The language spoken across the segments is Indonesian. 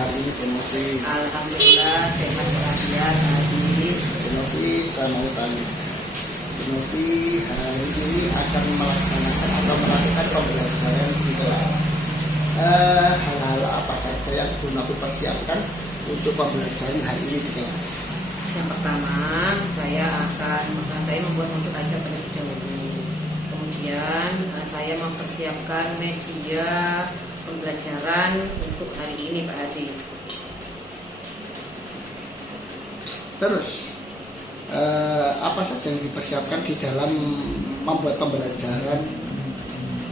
hari ini Bu Novi? Alhamdulillah sehat walafiat Haji. Bu Novi, saya mau tanya. Bu Novi hari ini akan melaksanakan atau melakukan pembelajaran di kelas. Hal-hal apa saja yang Bu Novi persiapkan untuk pembelajaran hari ini di kelas? Yang pertama, saya membuat modul ajar terlebih dahulu. Kemudian saya mempersiapkan media pembelajaran untuk hari ini Pak Haji. Terus apa saja yang dipersiapkan di dalam membuat pembelajaran,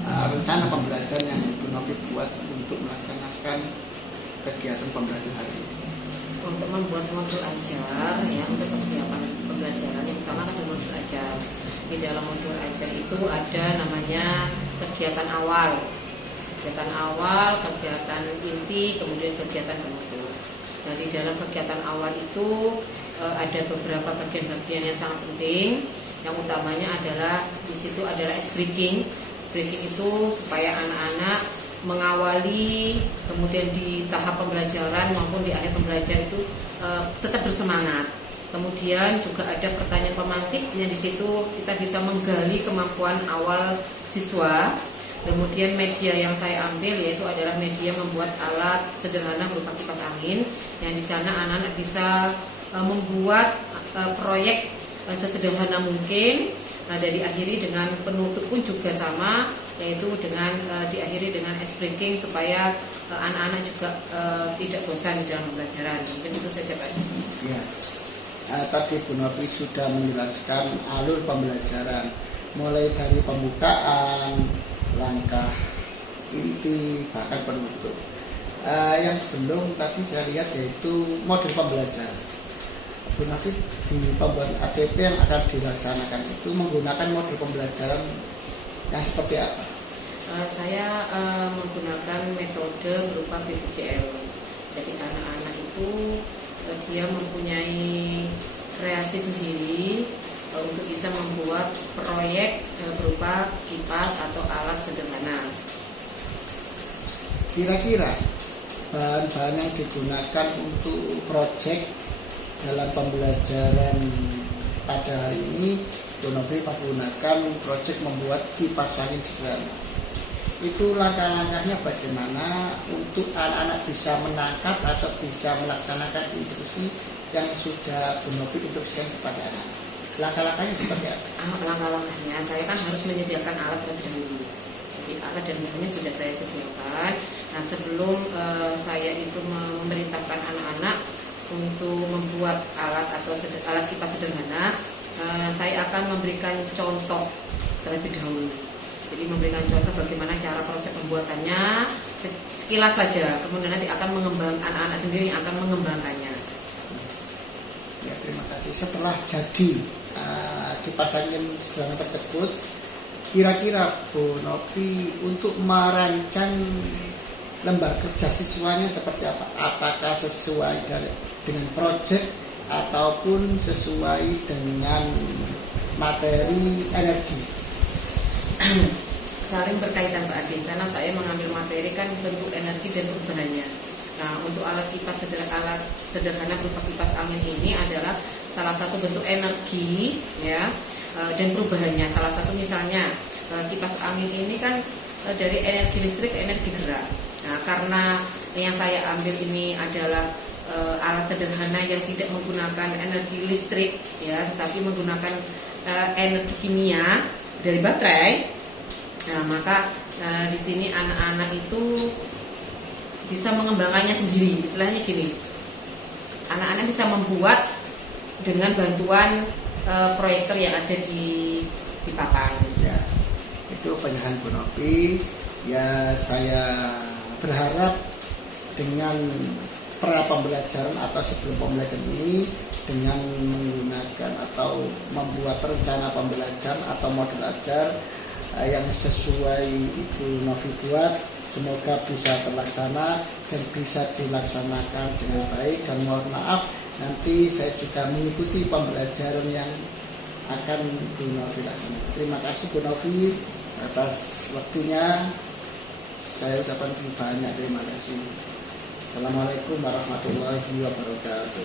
rencana pembelajaran yang Bu Novi buat untuk melaksanakan kegiatan pembelajaran hari ini? Untuk membuat modul ajar, ya, untuk persiapan pembelajaran yang utama kan modul ajar. Di dalam modul ajar itu ada namanya kegiatan awal, kegiatan inti, kemudian kegiatan penutup. Nah, di dalam kegiatan awal itu ada beberapa bagian-bagian yang sangat penting. Yang utamanya adalah di situ adalah ice breaking. Ice breaking itu supaya anak-anak mengawali, kemudian di tahap pembelajaran maupun di akhir pembelajaran itu tetap bersemangat. Kemudian juga ada pertanyaan pemantik yang di situ kita bisa menggali kemampuan awal siswa. Kemudian media yang saya ambil yaitu adalah media membuat alat sederhana berupa kipas angin, yang di sana anak-anak bisa membuat proyek sesederhana mungkin. Nah, dari akhiri dengan penutup pun juga sama, yaitu dengan diakhiri dengan ice breaking supaya anak-anak juga tidak bosan di dalam pembelajaran. Mungkin itu saja Pak. Ya. Tadi Bu Novi sudah menjelaskan alur pembelajaran, mulai dari pembukaan, langkah inti, bahkan penutup. Yang belum tadi saya lihat yaitu model pembelajaran. Bu Novi di pembuatan ADP yang akan dilaksanakan itu menggunakan model pembelajaran yang seperti apa? Saya menggunakan metode berupa BPJL. Jadi anak-anak itu dia mempunyai kreasi sendiri untuk bisa membuat proyek berupa kipas atau alat sederhana. Kira-kira bahan-bahan yang digunakan untuk proyek dalam pembelajaran pada hari ini, Bu Novi menggunakan proyek membuat kipas angin sederhana. Itu langkah-langkahnya bagaimana untuk anak-anak bisa menangkap atau bisa melaksanakan instruksi yang sudah Bu Novi instruksikan kepada anak. Langkah-langkahnya seperti apa? Langkah-langkahnya saya kan harus menyediakan alat terlebih dahulu. Jadi alat dan bahannya sudah saya sediakan. Nah, sebelum saya itu memerintahkan anak-anak untuk membuat alat atau alat kipas sederhana, saya akan memberikan contoh terlebih dahulu. Jadi memberikan contoh bagaimana cara proses pembuatannya sekilas saja. Kemudian nanti akan anak-anak sendiri yang akan mengembangkannya. Ya, terima kasih. Setelah jadi kipas angin sederhana tersebut, kira-kira Bu Novi untuk merancang lembar kerja siswanya seperti apa? Apakah sesuai dengan proyek ataupun sesuai dengan materi energi? Saling berkaitan Pak Adin, karena saya mengambil materi kan bentuk energi dan perubahannya. Nah, untuk alat kipas sederhana berupa kipas angin ini adalah salah satu bentuk energi, ya, dan perubahannya. Salah satu misalnya kipas angin ini kan dari energi listrik ke energi gerak. Nah, karena yang saya ambil ini adalah alat sederhana yang tidak menggunakan energi listrik, ya, tetapi menggunakan energi kimia dari baterai. Nah, maka di sini anak-anak itu bisa mengembangkannya sendiri. Istilahnya gini, anak-anak bisa membuat dengan bantuan proyektor yang ada di papan. Ya, itu penjelasan Bu Novi. Ya, saya berharap dengan pra pembelajaran atau sebelum pembelajaran ini, dengan menggunakan atau membuat rencana pembelajaran atau model ajar yang sesuai Ibu Novi buat, semoga bisa terlaksana dan bisa dilaksanakan dengan baik. Dan mohon maaf, nanti saya juga mengikuti pembelajaran yang akan Bu Novi laksanakan. Terima kasih Bu Novi atas waktunya. Saya ucapkan banyak terima kasih. Assalamualaikum warahmatullahi wabarakatuh.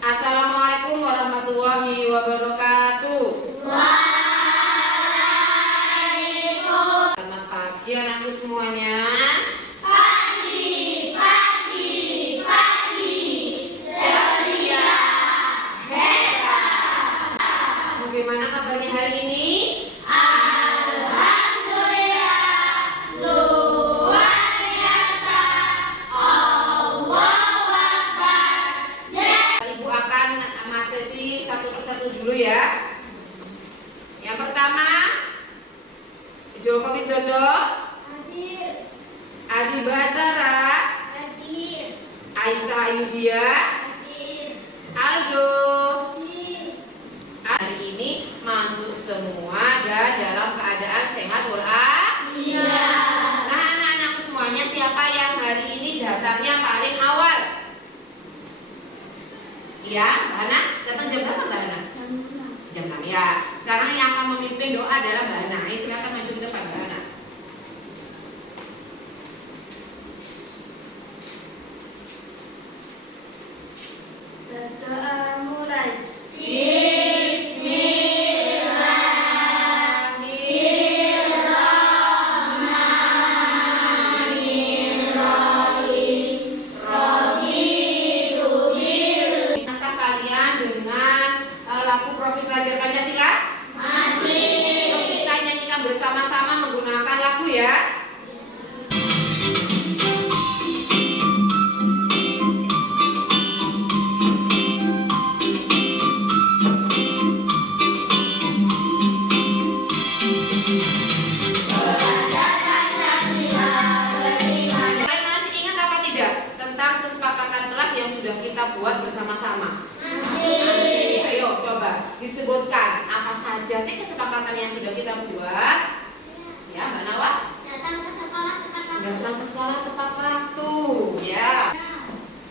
Assalamualaikum warahmatullahi wabarakatuh. Waalaikumsalam. Selamat pagi anakku semuanya. Ceria, hebat. Bagaimana kabarnya hari ini? Dulu ya. Yang pertama, Joko Widodo, Hadir. Adi Bazara, Hadir. Aisyah Ayudia, Hadir. Aldo. Hadir. Hari ini masuk semua dan dalam keadaan sehat walafiat. Iya. Nah, anak-anakku semuanya, siapa yang hari ini datangnya paling awal? Iya, Mbak Hana. Datang jam berapa Mbak Hana? Jam 6 ya. Sekarang yang akan memimpin doa adalah Mbak Hana. Ayo silakan maju ke depan Mbak Hana. Berdoa mulai. Apakah kalian dengan lagu Profil Pelajar Pancasila? Masih. Yuk kita nyanyikan bersama-sama menggunakan lagu ya. Kalian masih ingat apa tidak tentang kesepakatan kelas yang sudah kita buat bersama-sama? Masih. Ayo coba disebutkan apa saja sih kesepakatan yang sudah kita buat? Ya, Mbak Nawa. Datang ke sekolah tepat waktu. Datang ke sekolah tepat waktu. Ya.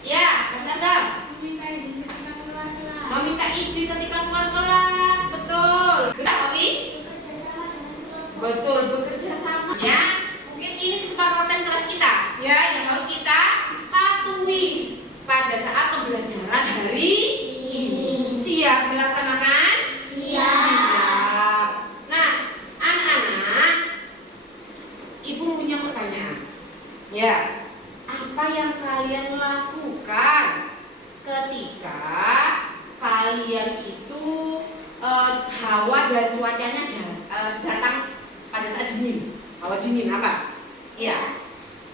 Ya, Mas Azam. Meminta izin ketika keluar kelas. Meminta izin ketika keluar kelas. Betul. Ya, Owi? Bekerja sama dengan kelompok. Betul, bekerja sama. Ya. Mungkin ini kesepakatan kelas kita. Ya, yang harus kita patuhi pada saat pembelajaran hari ini. Siap dilaksanakan? Siap. Nah, anak-anak, Ibu punya pertanyaan. Ya, apa yang kalian lakukan ketika kalian itu hawa dan cuacanya datang pada saat dingin? Hawa dingin apa? Iya.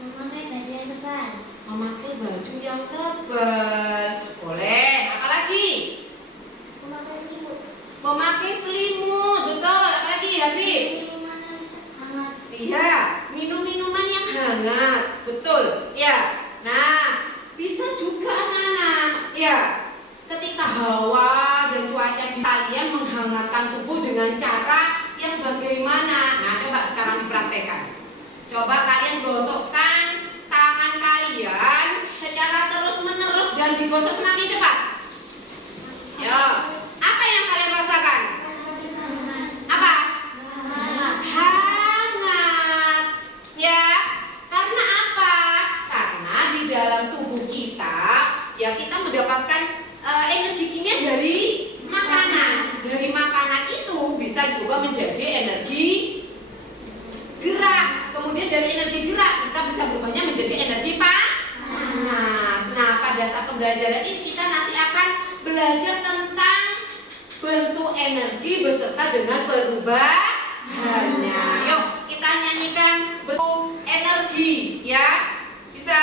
Memakai baju yang tebal. Memakai baju yang tebal. Boleh. Apalagi? Memakai selimut. Memakai selimut. Betul. Apalagi ya, Bi? Minuman yang hangat. Iya, minum minuman yang hangat. Betul. Ya. Nah, bisa juga anak-anak. Ya. Ketika hawa dan cuaca di kalian menghangatkan tubuh dengan cara yang bagaimana? Nah, coba sekarang dipraktekkan. Coba kalian gosokkan tangan kalian secara terus-menerus dan digosok semakin cepat. Yo, apa yang kalian rasakan? Apa? Hangat. Ya, karena apa? Karena di dalam tubuh kita, ya kita mendapatkan energi kimia dari makanan. Dari makanan itu bisa diubah menjadi energi gerak. Kemudian dari energi gerak kita bisa berubahnya menjadi energi panas. Nah, pada saat pembelajaran ini kita nanti akan belajar tentang bentuk energi beserta dengan perubahannya. Yuk, kita nyanyikan bentuk energi, ya. Bisa?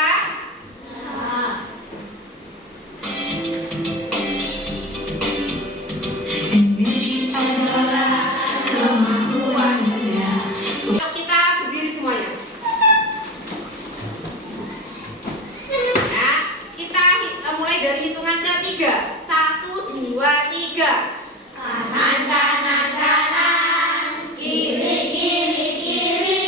Yuk, kita berdiri semuanya. Ya, kita mulai dari hitungan ketiga. 1, 2, 3. Kanan, kanan, kanan. Kiri, kiri, kiri.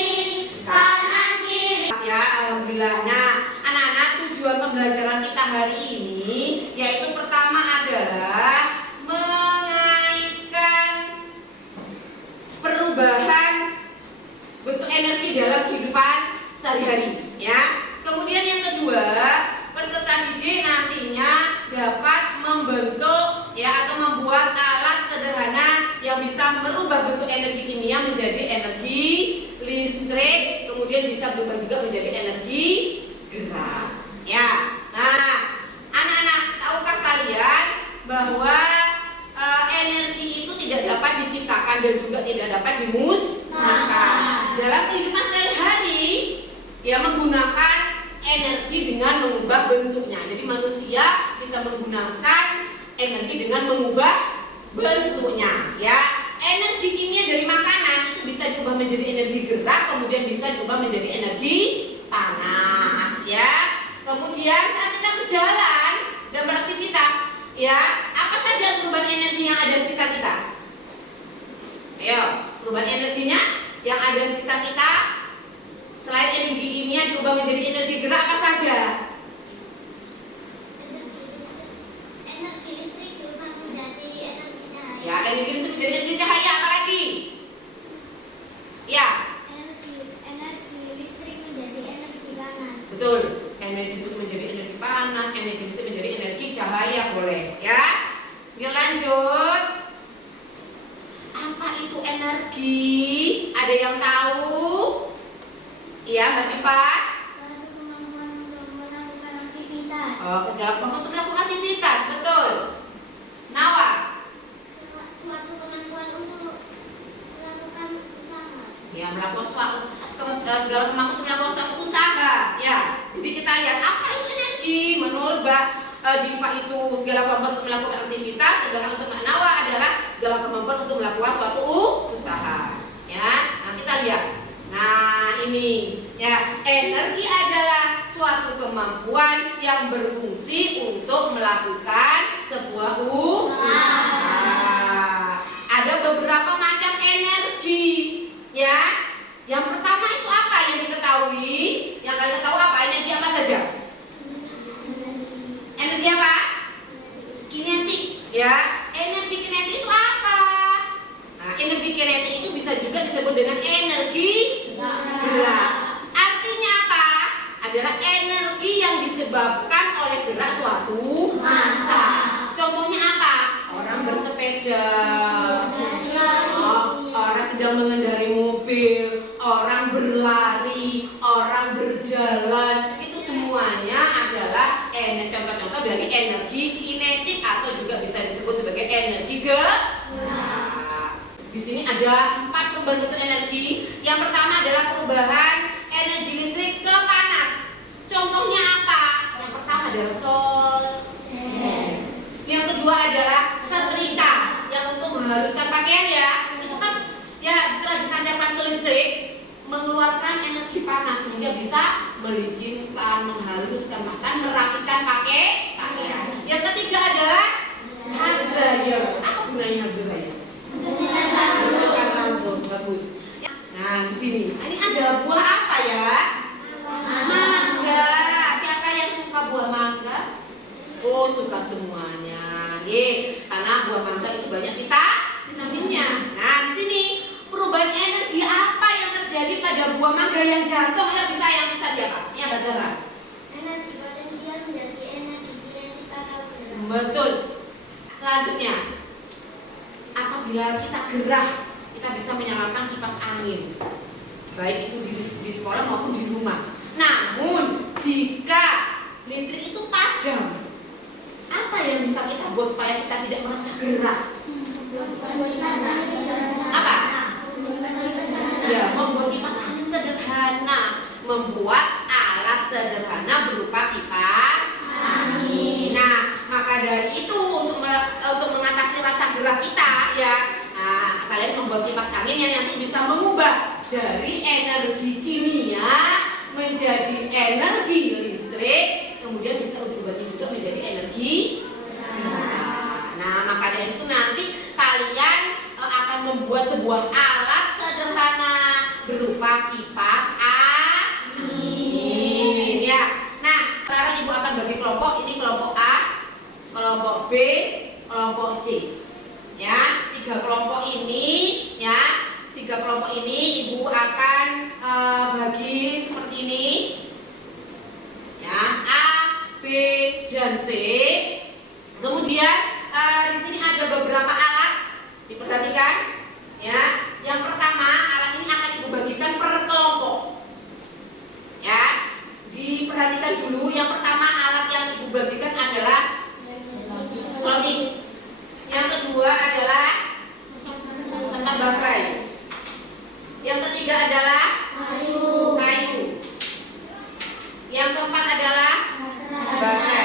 Kanan, kiri. Ya, alhamdulillah. Nah, anak-anak, tujuan pembelajaran kita hari ini yaitu pertama adalah mengaitkan perubahan bentuk energi dalam kehidupan sehari-hari, ya. bentuknya. Jadi manusia bisa menggunakan energi dengan mengubah bentuknya, ya. Energi kimia dari makanan itu bisa diubah menjadi energi gerak, kemudian bisa diubah menjadi energi panas, ya. Kemudian saat kita berjalan dan beraktivitas, ya, apa saja perubahan energi yang ada di sekitar kita? Ayo, perubahan energinya yang ada di sekitar kita selain energi kimia diubah menjadi energi gerak apa saja? Energi listrik diubah menjadi energi cahaya. Ya, energi listrik menjadi energi cahaya, apa lagi? Ya, Energi listrik menjadi energi panas. betul. Energi listrik menjadi energi panas, energi listrik menjadi energi cahaya, boleh, ya. Yuk lanjut. Apa itu energi? Ada yang tahu? Iya, Mbak Diva. Suatu kemampuan untuk melakukan aktivitas. Oh, kemampuan untuk melakukan aktivitas, betul. Nawa. Suatu kemampuan untuk melakukan usaha. Ya, melakukan segala kemampuan untuk melakukan suatu usaha. Ya, jadi kita lihat apa itu energi. Menurut Mbak Diva itu segala kemampuan untuk melakukan aktivitas, sedangkan untuk Mbak Nawa adalah segala kemampuan untuk melakukan suatu usaha. Ya, nah kita lihat. Nah ini, ya, energi adalah suatu kemampuan yang berfungsi untuk melakukan sebuah usaha. Ada beberapa macam energi, ya. Yang pertama itu apa yang diketahui? Yang kalian tahu apa? Energi apa saja? Energi apa? Kinetik, ya. Energi kinetik itu apa? Nah, energi kinetik itu bisa juga disebut dengan energi gerak. Artinya apa? Adalah energi yang disebabkan oleh gerak suatu massa. Contohnya apa? Orang bersepeda, orang sedang mengendarai mobil, orang berlari, orang berjalan. Itu semuanya adalah contoh-contoh dari energi kinetik atau juga bisa disebut sebagai energi gerak. Di sini ada 4 perubahan bentuk energi. Yang pertama adalah perubahan energi listrik ke panas. Contohnya apa? Yang pertama adalah sol. Yang kedua adalah setrika, yang untuk menghaluskan pakaian, ya. Itu kan, ya, setelah ditancapkan ke listrik mengeluarkan energi panas sehingga bisa melicin,kan, menghaluskan, bahkan merapikan pakaian. Yang ketiga adalah hair dryer. Apa gunanya hair dryer? Menentukan rambut, bagus. Nah, di sini ini ada buah apa, ya? Mangga. Siapa yang suka buah mangga? Oh, suka semuanya. Karena buah mangga itu banyak vitaminnya. Nah, di sini perubahan energi apa yang terjadi pada buah mangga yang jatuh? Yang bisa siapa? Ya, Mbak Zara. Energi potensial menjadi energi kinetik atau gerak. Betul. Selanjutnya, apabila kita gerah, kita bisa menyalakan kipas angin, baik itu di sekolah maupun di rumah. Namun jika listrik itu padam, apa yang bisa kita buat supaya kita tidak merasa gerah? Apa? Ya, membuat kipas angin sederhana, membuat alat sederhana berupa kipas angin. Nah, maka dari itu untuk mengatasi rasa gerah kita, ya, nah, kalian membuat kipas angin yang nanti bisa mengubah dari energi kimia menjadi energi listrik, kemudian bisa berubah juga menjadi energi gerak. Nah, maka dari itu nanti kalian akan membuat sebuah alat sederhana berupa kipas angin, ya. Nah, sekarang ibu akan bagi kelompok. Ini kelompok A, kelompok B, kelompok C. Ya, 3 kelompok ini, ya, 3 kelompok ini ibu akan bagi seperti ini, ya, A, B, dan C. Kemudian di sini ada beberapa alat, diperhatikan, ya. Yang pertama, alat ini akan ibu bagikan per kelompok, ya. Diperhatikan dulu. Yang pertama alat yang ibu bagikan adalah sloting. Yang kedua adalah tempat baterai. Yang ketiga adalah kayu. Yang keempat adalah baterai.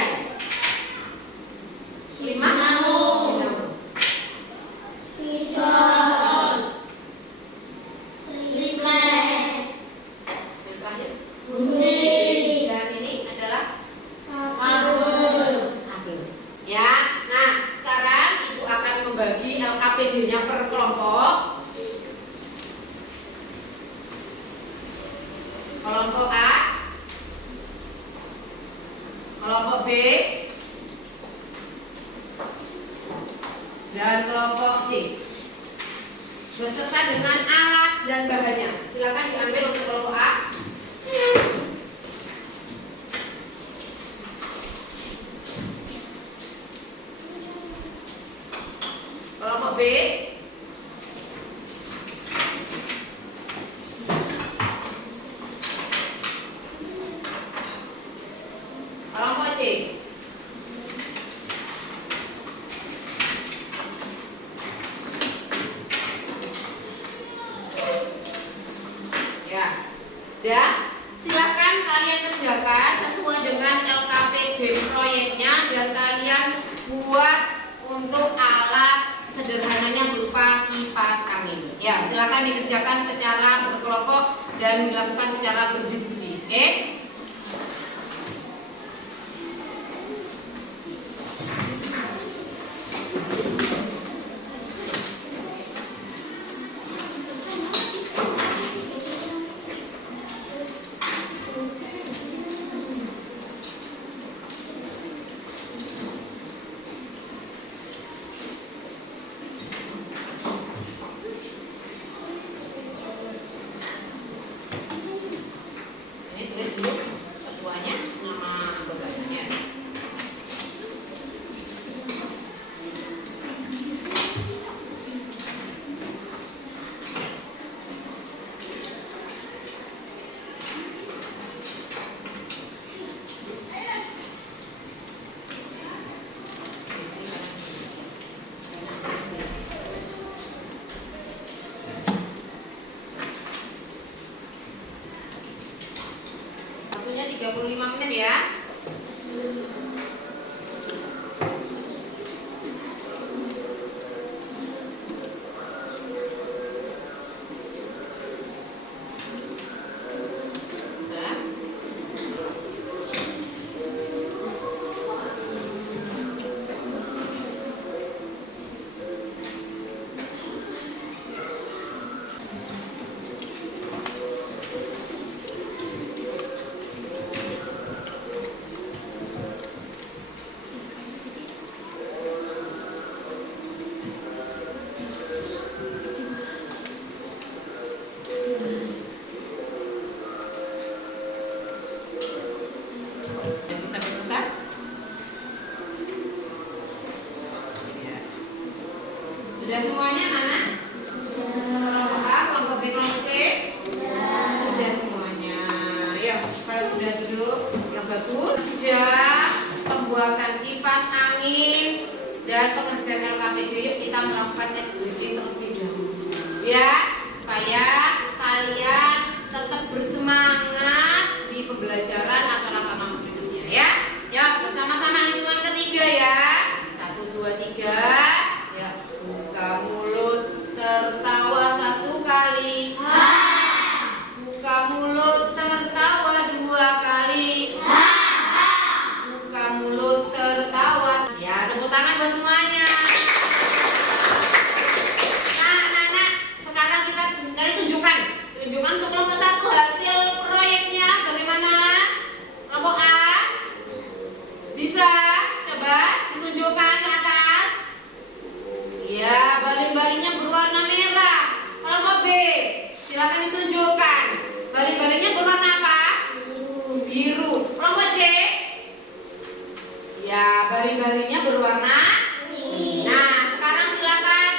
kelompok B, dan kelompok C beserta dengan alat dan bahannya. Silakan diambil untuk kelompok A. Kelompok B, kelompok C. Dan silakan kalian kerjakan sesuai dengan LKPD proyeknya dan kalian buat untuk alat sederhananya berupa kipas angin. Ya, silakan dikerjakan secara berkelompok dan dilakukan secara berdiskusi. Oke? Tulis dulu ketuanya, nama anggotanya. Waktunya 35 menit ya. Bisa? Yang bisa berputar? Ya. Sudah semuanya, Nana? Kelompok A, kelompok B, kelompok C? Sudah semuanya. Ya, kalau sudah duduk yang bagus, kerja pembuatan kipas angin dan pengerjaan LKPD, yuk kita melakukan SBD terlebih dahulu. Ya, supaya kalian tetap bersemangat di pembelajaran atau langkah-langkah berikutnya ya. Ya, bersama-sama hitungan ketiga ya. 1, 2, 3. Ya, buka mulut tertawa 1 kali. Buka mulut tertawa 2 kali. Buka mulut tertawa. Ya, tepuk tangan buat semuanya. Nah, sekarang kalian tunjukkan untuk kelompok 1 hasil proyeknya bagaimana? Kelompok A bisa coba ditunjukkan ke atas. Ya, baling-balingnya berwarna merah. Kelompok B silakan ditunjukkan. Baling-balingnya berwarna apa? Biru. Kelompok C, ya baling-balingnya berwarna. Nah, sekarang silakan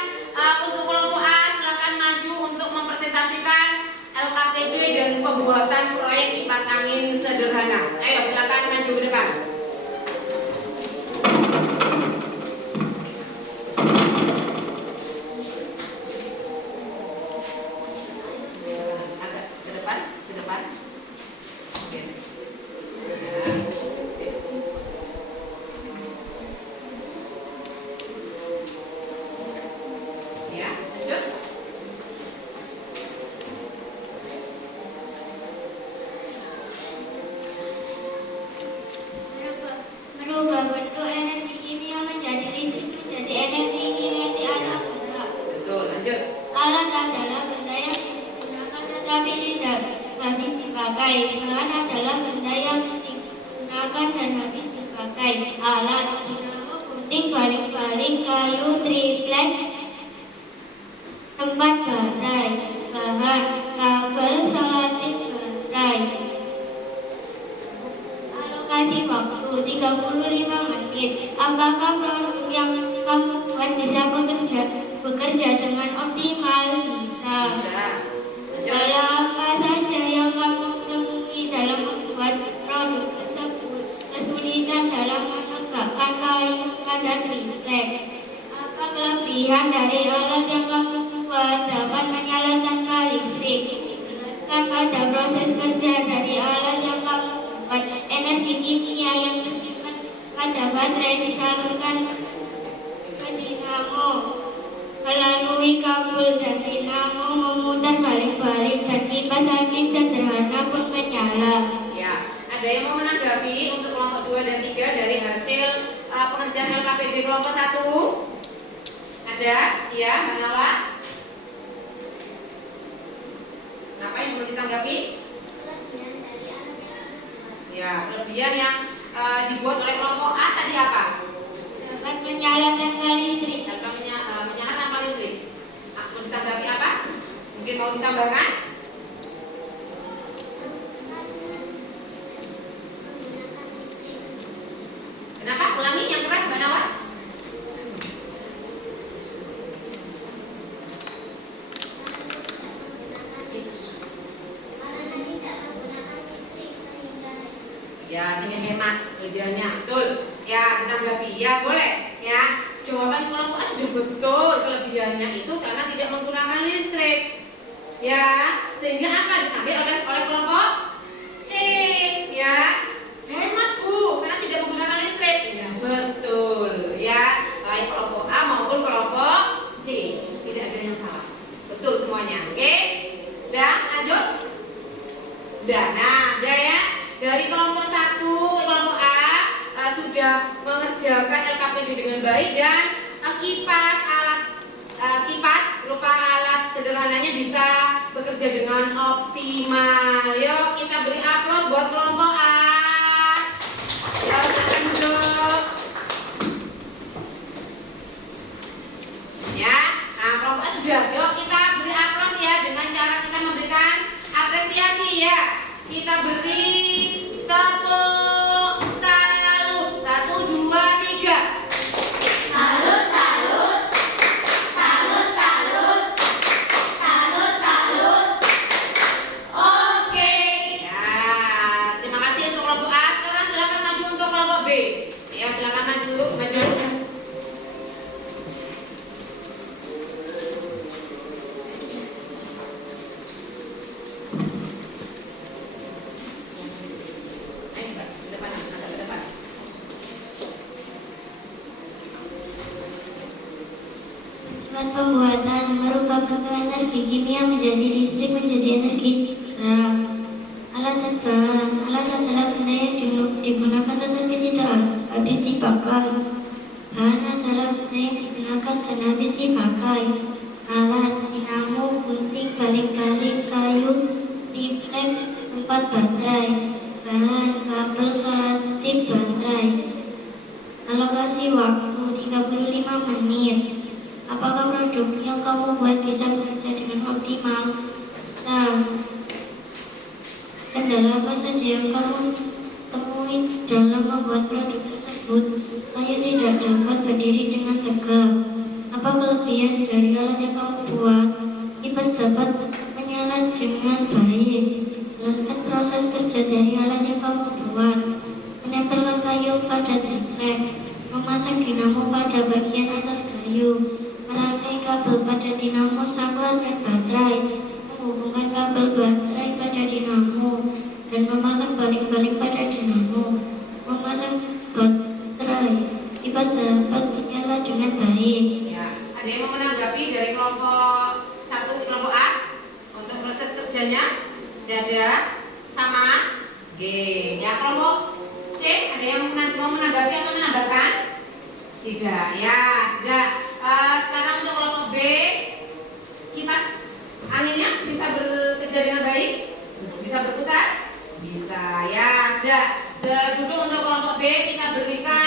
untuk kelompok A silakan maju untuk mempresentasikan LKPD dan pembuatan proyek kipas angin sederhana. Ayo silakan maju ke depan. Agak ke depan, ke depan. Oke. Ya, lanjut. baterai, alat dinamo, gunting, baling-baling, kayu, triplek, tempat baterai, bahan, kabel, selotip baterai. Alokasi waktu 35 menit. Apakah produk yang kamu buat bisa bekerja dengan optimal? Bisa. Kendala apa saja yang kamu temui dalam membuat produk tersebut? Kesulitan dalam menegakkan kayu pada triplek. Apa kelebihan dari alat yang kamu buat dapat menyalakan listrik? Jelaskan pada proses kerja dari alat yang kamu buat. Energi kimia yang tersimpan pada baterai disalurkan ke dinamo melalui kabel, dan dinamo memutar balik-balik, dan kipas angin sederhana pun menyala. Ya, ada yang mau menanggapi untuk kelompok 2 dan 3 dari hasil pengerjaan LKPD kelompok 1? Ada? Ya, Mbak Nawa? Apa yang perlu ditanggapi? Ya, kelebihan yang dibuat oleh kelompok A tadi apa? Dapat menyalakan listrik. Dapat menyalakan listrik. Mau ditanggapi apa? Mungkin mau ditambahkan? Kenapa? Ulangi yang keras, Mbak Nawa. Ya, sehingga hemat kelebihannya. Betul. Ya, ditanggapi. Ya, boleh. Ya, jawaban kelompok A sudah betul. Kelebihannya itu karena tidak menggunakan listrik. Ya, sehingga apa ditambah oleh kelompok C? Ya, hemat Bu, karena tidak menggunakan listrik. Ya, betul. Ya, baik kelompok A maupun kelompok C. Tidak ada yang salah. Betul semuanya. Oke? Udah, lanjut. Udah. Nah, udah ya. Dari kelompok 1, kelompok A sudah mengerjakan LKPD dengan baik, dan kipas berupa alat sederhananya bisa bekerja dengan optimal. Yuk kita beri aplaus buat kelompok A. Ya, silakan duduk. Ya, nah kelompok A sudah. Yuk kita beri aplaus ya, dengan cara kita memberikan apresiasi ya. Kita beri tepuk salut. 1, 2, 3. Salut, salut. Salut, salut. Salut, salut. Oke. Ya, terima kasih untuk kelompok A. Sekarang silakan maju untuk kelompok B. Ya, silakan maju. Pembuatan merubah bentuk energi kimia menjadi listrik menjadi energi gerak. Alat dan bahan. Alat adalah benda yang digunakan tetapi tidak habis dipakai. Bahan adalah benda yang digunakan dan habis dipakai. Alat dinamo, gunting, baling-baling, kayu, triplek, tempat baterai. Bahan kabel, selotip baterai. Alokasi waktu 35 menit. Apakah produk yang kamu buat bisa bekerja dengan optimal? Nah, kendala apa saja yang kamu temui dalam membuat produk tersebut? Kayu tidak dapat berdiri dengan tegak. Apa kelebihan dari alat yang kamu buat? Kipas dapat menyala dengan baik. Jelaskan proses kerja dari alat yang kamu buat. Menempelkan kayu pada triplek. Memasang dinamo pada bagian atas kayu. Merangkai kabel pada dinamo saklar dan baterai, menghubungkan kabel baterai pada dinamo, dan memasang baling-baling pada dinamo. Memasang baterai, kipas dapat menyala dengan baik. Ya, ada yang mau menanggapi dari kelompok 1 kelompok A untuk proses kerjanya? Tidak ada? Sama? Oke. Ya, kelompok C ada yang mau menanggapi atau menambahkan? Tidak. Ya, sudah. Sekarang untuk kelompok B, kipas anginnya bisa bekerja dengan baik? Bisa berputar? Bisa. Ya, sudah. Duduk untuk kelompok B, kita berikan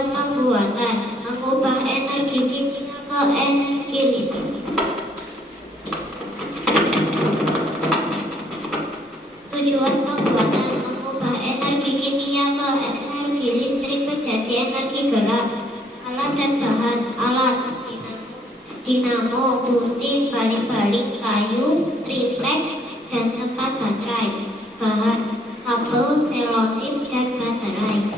Tujuan pembuatan mengubah energi kimia ke energi listrik. Tujuan pembuatan mengubah energi kimia ke energi listrik menjadi energi gerak. Alat dan bahan alat: dinamo, gunting, balik-balik, kayu, triplek, dan tempat baterai. Bahan: kabel, selotip, dan baterai.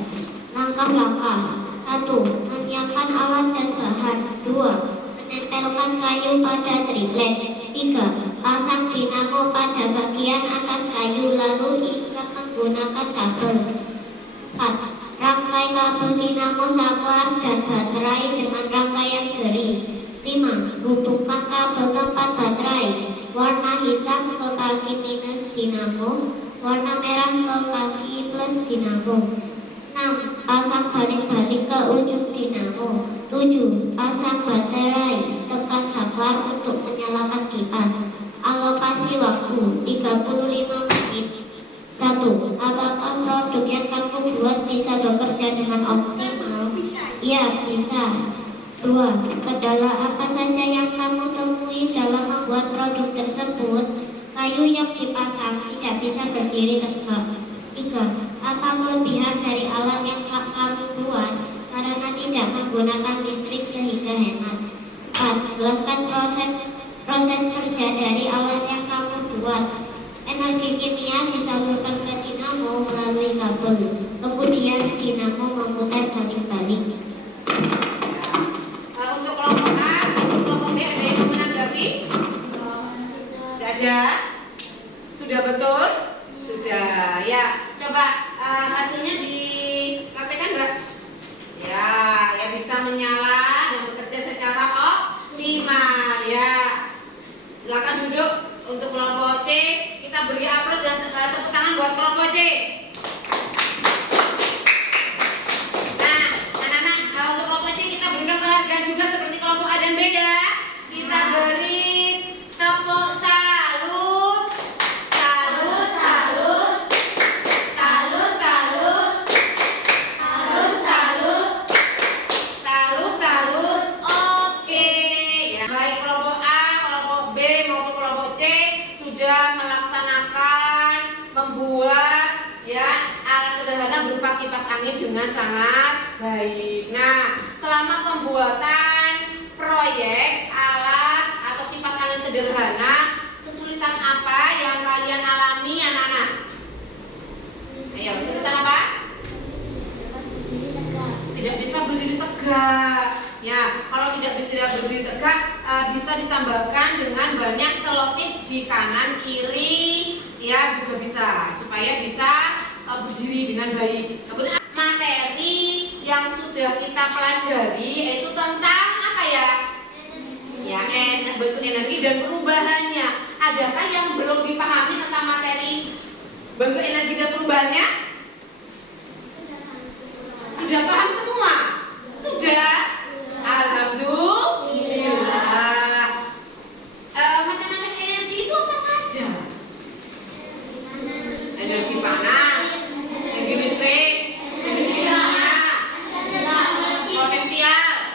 Langkah-langkah: 1. Menyiapkan alat dan bahan. 2. Menempelkan kayu pada triplek. 3. Pasang dinamo pada bagian atas kayu lalu ikat menggunakan kabel. 4. Rangkai kabel dinamo saklar dan baterai dengan rangkaian seri. 5. Hubungkan kabel tempat baterai warna hitam ke kaki minus dinamo, warna merah ke kaki plus dinamo. 6. Pasang balik-balik ke ujung dinamo. 7. Pasang baterai tekan saklar untuk menyalakan kipas. Alokasi waktu 35 menit. 1. Apakah produk yang kamu buat bisa bekerja dengan optimal? Ya, bisa. 2. Kendala apa saja yang kamu temui dalam membuat produk tersebut? Kayu yang dipasang tidak bisa berdiri tegak. 3. Apa kelebihan dari alat yang kamu buat karena tidak menggunakan listrik sehingga hemat? 4. Jelaskan proses kerja dari alat yang kamu buat. Energi kimia disalurkan ke dinamo melalui kabel. Kemudian dinamo memutar balik-balik. Untuk kelompok A, untuk kelompok B ada yang mau menanggapi? Tidak ada? Sudah betul? Sudah. Ya, coba hasilnya dipraktekkan enggak? Ya, ya bisa menyala dan bekerja secara optimal ya. Silakan duduk. Untuk kelompok C, kita beri aplaus dan tepuk tangan buat kelompok C. Nah, anak-anak, untuk kelompok C kita berikan penghargaan juga seperti kelompok A dan B ya. Kita beri tepuk salut, salut, salut, salut, salut, salut, salut, salut, salut. Oke, ya. Baik kelompok A, kelompok B maupun kelompok C sudah melaksanakan membuat ya alat sederhana berupa kipas angin dengan sangat baik. Nah, selama pembuatan proyek alat atau kipas angin sederhana, kesulitan apa yang kalian alami anak-anak? Ayo, kesulitan apa? Tidak bisa berdiri tegak. Ya, kalau tidak bisa berdiri tegak, bisa ditambahkan dengan banyak selotip di kanan kiri, ya juga bisa supaya bisa berdiri dengan baik. Kemudian materi yang sudah kita pelajari yaitu tentang apa ya? Ya, bentuk energi dan perubahannya. Adakah yang belum dipahami tentang materi bentuk energi dan perubahannya? Sudah paham semua? Sudah? Alhamdulillah. Macam-macam energi itu apa saja? Energi panas, energi listrik, energi kimia, potensial,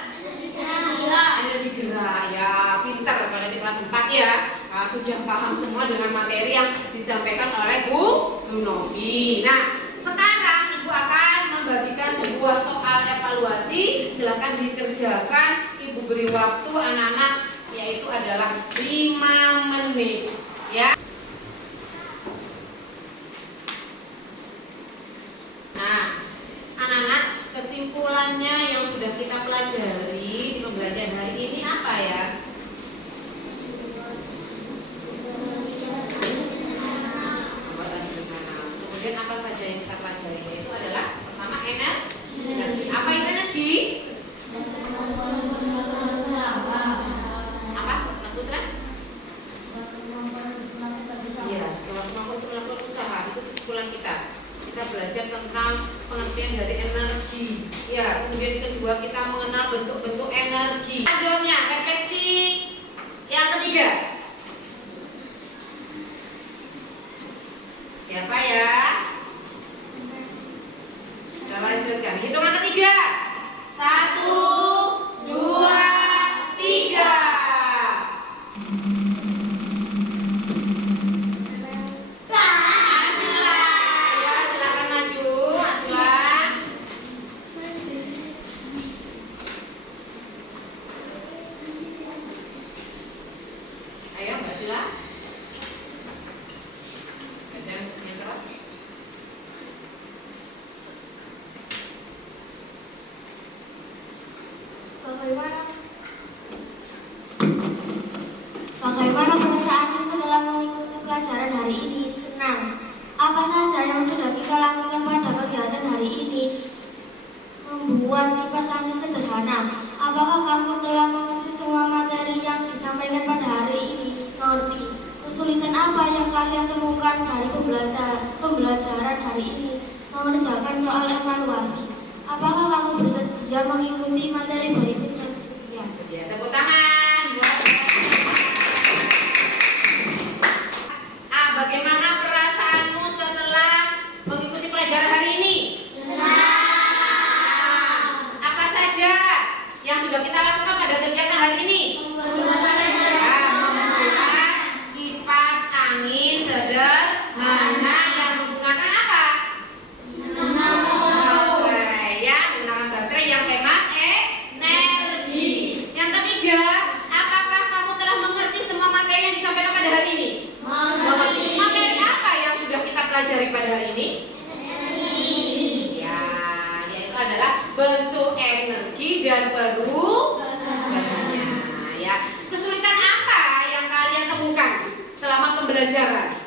energi gerak. Ya, pintar kalau di kelas 4 ya. Nah, sudah paham semua dengan materi yang disampaikan oleh Bu Novi. Nah, sekarang Ibu akan membagikan sebuah soal evaluasi. Silakan dikerjakan. Ibu beri waktu anak-anak yaitu adalah 5 menit ya. Nah, anak-anak, kesimpulannya yang sudah kita pelajari di pembelajaran hari ini apa ya? Kemudian apa saja yang kita pelajari? Yaitu adalah pertama energi. Apa itu energi? Apa, Mas Putra? Iya, kemampuan untuk melakukan usaha itu kesimpulan kita. Kita belajar tentang pengertian dari energi. Ya, kemudian yang kedua kita mengenal bentuk-bentuk energi. Selanjutnya refleksi yang ketiga. Siapa ya? Kita lanjutkan. Hitungan ketiga. Apa yang kalian temukan dari pembelajaran hari ini? Mengerjakan soal evaluasi. Apakah kamu bersedia mengikuti materi berikutnya? Bersedia. Sedia. Tepuk tangan. Bagaimana perasaanmu setelah mengikuti pelajaran hari ini? Apa saja yang sudah kita lakukan pada kegiatan hari ini? Membuat kipas angin sederhana yang menggunakan apa? Baterai, ya, menggunakan baterai yang hemat energi. Yang ketiga, apakah kamu telah mengerti semua materi yang disampaikan pada hari ini? Mengerti. Materi apa yang sudah kita pelajari pada hari ini? Ya, yaitu adalah bentuk energi dan perubahannya. Ya, kesulitan apa yang kalian temukan selama pembelajaran?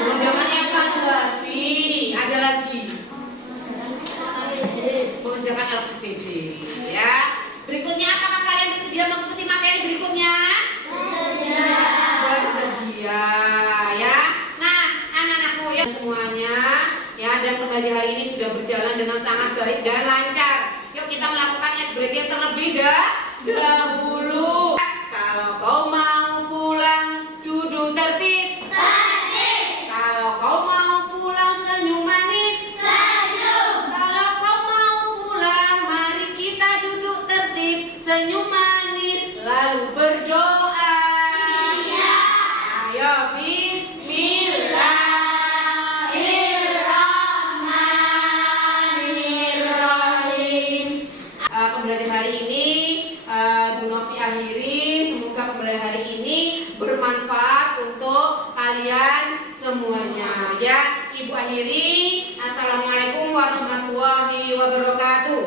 Pengerjaan evaluasi, ada lagi. Mengerjakan LKPD, ya. Berikutnya, apakah kalian bersedia mengikuti materi berikutnya? Bersedia, ya. Nah, anak-anakku ya semuanya, ya, dan pembelajaran hari ini sudah berjalan dengan sangat baik dan lancar. Yuk kita melakukan ice breaking terlebih dahulu. Kalau kau mau pulang, duduk tertib. Kalau kau mau pulang, senyum manis. Kalau kau mau pulang, mari kita duduk tertib, senyum manis, lalu berdoa. Ayo, bismillahirrahmanirrahim. Pembelajaran hari ini Bu Novi akhiri. Semoga pembelajaran hari ini bermanfaat untuk kalian semuanya, ya. Ibu akhiri. Assalamualaikum warahmatullahi wabarakatuh.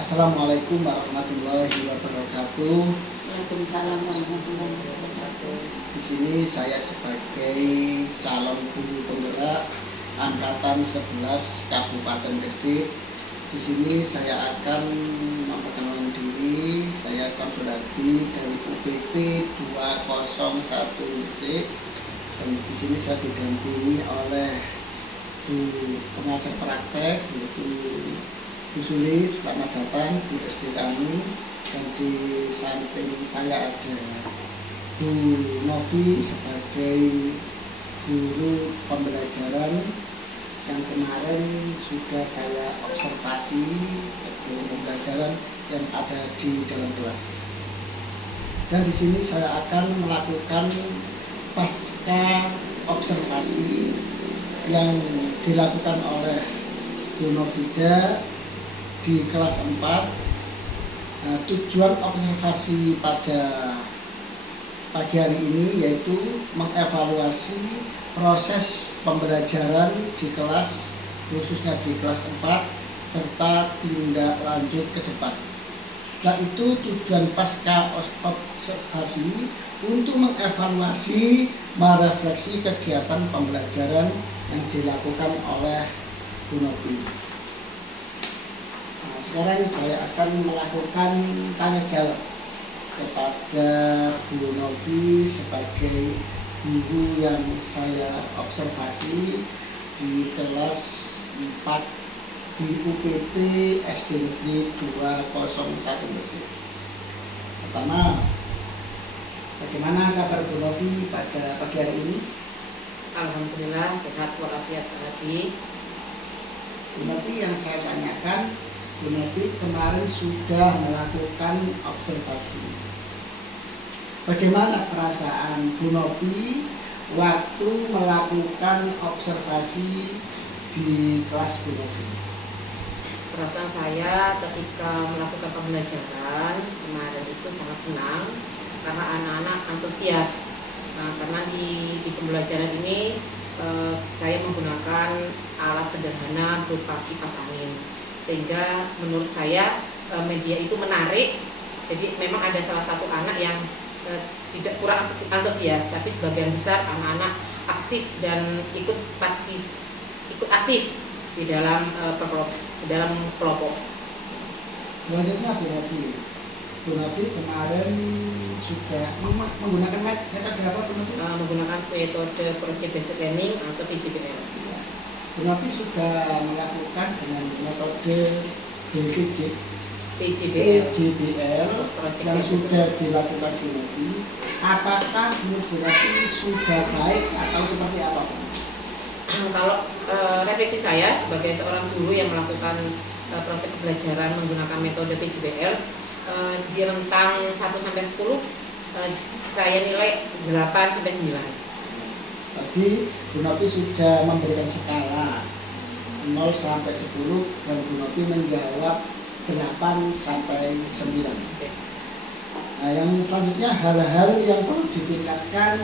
Assalamualaikum warahmatullahi wabarakatuh. Waalaikumsalam warahmatullahi wabarakatuh. Di sini saya sebagai calon guru penggerak angkatan 11 Kabupaten Gresik. Di sini saya akan memperkenalkan diri. Saya Samsul Harbi dari UPT 201 Gresik. Dan di sini saya didampingi oleh Bu pengajar praktek yaitu Bu Suli. Selamat datang di SD kami. Dan di samping saya ada Bu Novi sebagai guru pembelajaran yang kemarin sudah saya observasi guru pembelajaran yang ada di dalam kelas. Dan di sini saya akan melakukan pasca observasi yang dilakukan oleh Bu Novida di kelas 4. Nah, tujuan observasi pada pagi hari ini yaitu mengevaluasi proses pembelajaran di kelas, khususnya di kelas 4, serta tindak lanjut ke depan. Setelah itu tujuan pasca observasi untuk mengevaluasi, merefleksi kegiatan pembelajaran yang dilakukan oleh Bu Novi. Sekarang saya akan melakukan tanya jawab kepada Bu Novi sebagai guru yang saya observasi di kelas 4 di UPT SD Negeri 201 Gresik. Pertama, bagaimana kabar Bu Novi pada pagi hari ini? Alhamdulillah sehat walafiat lagi. Bu Novi, yang saya tanyakan, Bu Novi kemarin sudah melakukan observasi. Bagaimana perasaan Bu Novi waktu melakukan observasi di kelas Bu Novi? Perasaan saya ketika melakukan pembelajaran kemarin itu sangat senang karena anak-anak antusias. Nah, karena di pembelajaran ini saya menggunakan alat sederhana berupa kipas angin, sehingga menurut saya media itu menarik. Jadi memang ada salah satu anak yang tidak kurang antusias, tapi sebagian besar anak-anak aktif dan ikut aktif di dalam kelompok. Selanjutnya Bu Novi kemarin sudah menggunakan metode apa Bu Novi? Menggunakan metode Project Based Learning atau PJBL. Bu Novi sudah melakukan dengan metode PJBL yang sudah dilakukan Bu Novi. Apakah menurut Bu Novi sudah baik atau seperti apa? Kalau refleksi saya sebagai seorang guru yang melakukan proses pembelajaran menggunakan metode PJBL di rentang 1 sampai 10 saya nilai 8 sampai 9. Tadi Bu Novi sudah memberikan skala 0 sampai 10 dan Bu Novi menjawab 8 sampai 9. Nah, yang selanjutnya hal-hal yang perlu ditingkatkan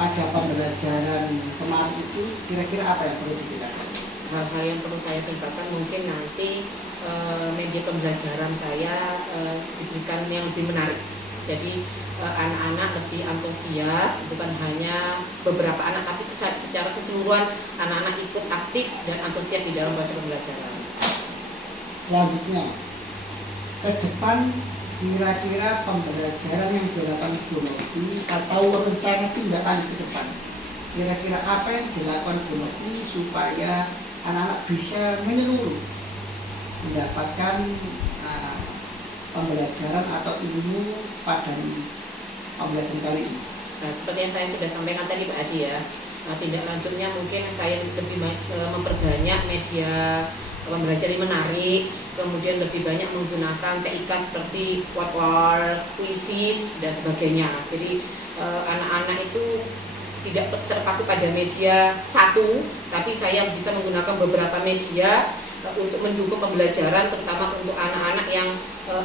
pada pembelajaran kemarin itu kira-kira apa yang perlu ditingkatkan? Hal-hal yang perlu saya tingkatkan mungkin nanti media pembelajaran saya diberikan yang lebih menarik. Jadi anak-anak lebih antusias, bukan hanya beberapa anak, tapi secara keseluruhan anak-anak ikut aktif dan antusias di dalam proses pembelajaran. Selanjutnya, ke depan kira-kira pembelajaran yang dilakukan Bu Novi atau rencana tindakan ke depan, kira-kira apa yang dilakukan Bu Novi supaya anak-anak bisa menyeluruh mendapatkan pembelajaran atau ilmu pada pembelajaran kali ini? Nah, seperti yang saya sudah sampaikan tadi Pak Adi ya, tindak lanjutnya mungkin saya lebih memperbanyak media pembelajaran yang menarik, kemudian lebih banyak menggunakan TIK seperti Quadwall, Quizzes dan sebagainya. Jadi anak-anak itu tidak terpaku pada media satu, tapi saya bisa menggunakan beberapa media untuk mendukung pembelajaran, terutama untuk anak-anak yang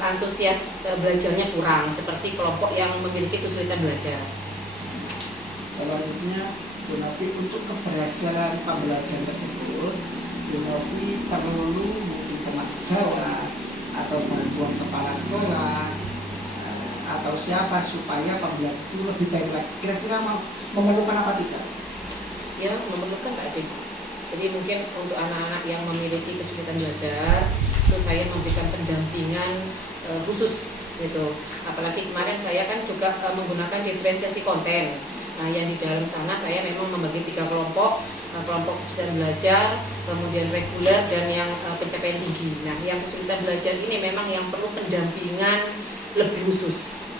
antusias belajarnya kurang, seperti kelompok yang memiliki kesulitan belajar. Selanjutnya, Bu Novi untuk keberhasilan pembelajaran tersebut, Bu Novi perlu mungkin teman sejawat atau bantuan kepala sekolah atau siapa supaya pembelajaran itu lebih baik lagi. Kira-kira memerlukan apa tidak? Ya, memerlukan Pak Adi. Jadi mungkin untuk anak-anak yang memiliki kesulitan belajar itu saya memberikan pendampingan khusus gitu. Apalagi kemarin saya kan juga menggunakan diferensiasi konten. Nah, yang di dalam sana saya memang membagi 3 kelompok, kelompok kesulitan belajar, kemudian reguler dan yang pencapaian tinggi. Nah, yang kesulitan belajar ini memang yang perlu pendampingan lebih khusus.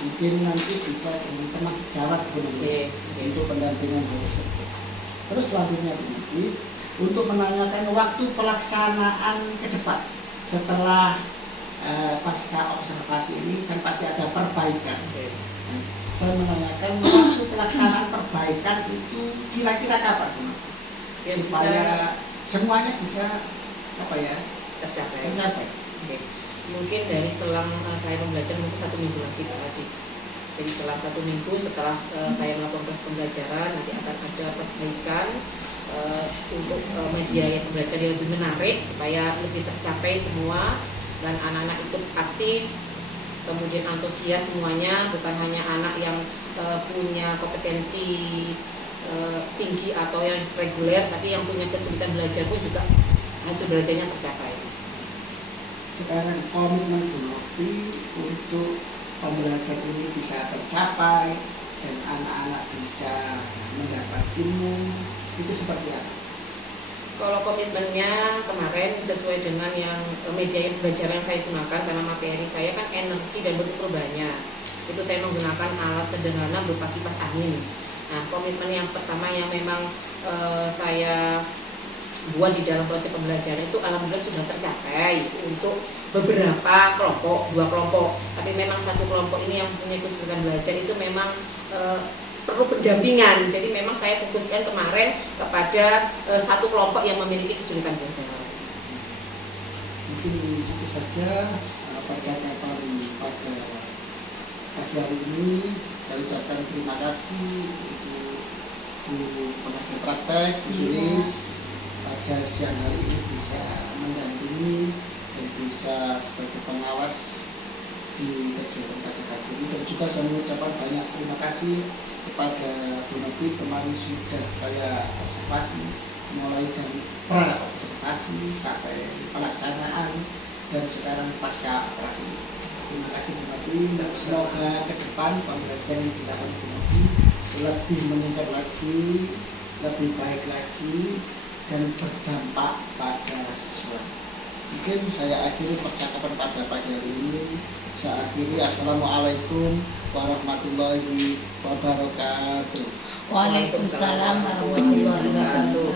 Mungkin nanti bisa dengan teman sejawat untuk pendampingan tersebut. Terus selanjutnya begini, untuk menanyakan waktu pelaksanaan ke depan setelah pasca observasi ini kan pasti ada perbaikan. Nah, saya menanyakan waktu pelaksanaan perbaikan itu kira-kira kapan? Ya, supaya semuanya bisa tercapai. Oke. Mungkin dari selang saya belajar mungkin 1 minggu lagi Pak Adi. Jadi selang 1 minggu setelah saya melakukan proses pembelajaran, nanti akan ada perbaikan untuk media pembelajaran yang lebih menarik supaya lebih tercapai semua dan anak-anak ikut aktif, kemudian antusias semuanya, bukan hanya anak yang punya kompetensi tinggi atau yang reguler, tapi yang punya kesulitan belajar pun juga hasil belajarnya tercapai. Sekarang komitmen Bu Novi untuk pembelajaran ini bisa tercapai dan anak-anak bisa mendapat ilmu itu seperti apa? Kalau komitmennya kemarin sesuai dengan yang media pembelajaran yang saya gunakan, karena materi saya kan energi dan bentuk perubahannya, itu saya menggunakan alat sederhana berupa kipas angin. Nah, komitmen yang pertama yang memang saya buat di dalam proses pembelajaran itu alhamdulillah sudah tercapai untuk beberapa kelompok, 2 kelompok. Tapi memang 1 kelompok ini yang punya kesulitan belajar itu memang perlu pendampingan. Jadi memang saya fokuskan kemarin kepada 1 kelompok yang memiliki kesulitan belajar. Mungkin itu saja percakapan pada pagi hari ini. Saya ucapkan terima kasih untuk guru pengajar praktek, Bu Sulis, pada siang hari ini bisa mendampingi dan bisa sebagai pengawas di kegiatan KTK ini, dan juga saya mengucapkan banyak terima kasih kepada Bu Novi kemarin sudah saya observasi mulai dari pra observasi sampai pelaksanaan dan sekarang pasca operasi. Terima kasih Bupati. Semoga ke depan pembelajaran yang dilakukan Bupati lebih meningkat lagi, lebih baik lagi, dan berdampak pada siswa. Mungkin saya akhiri percakapan pada pagi hari ini. Saya akhiri. Assalamualaikum warahmatullahi wabarakatuh. Waalaikumsalam warahmatullahi wabarakatuh.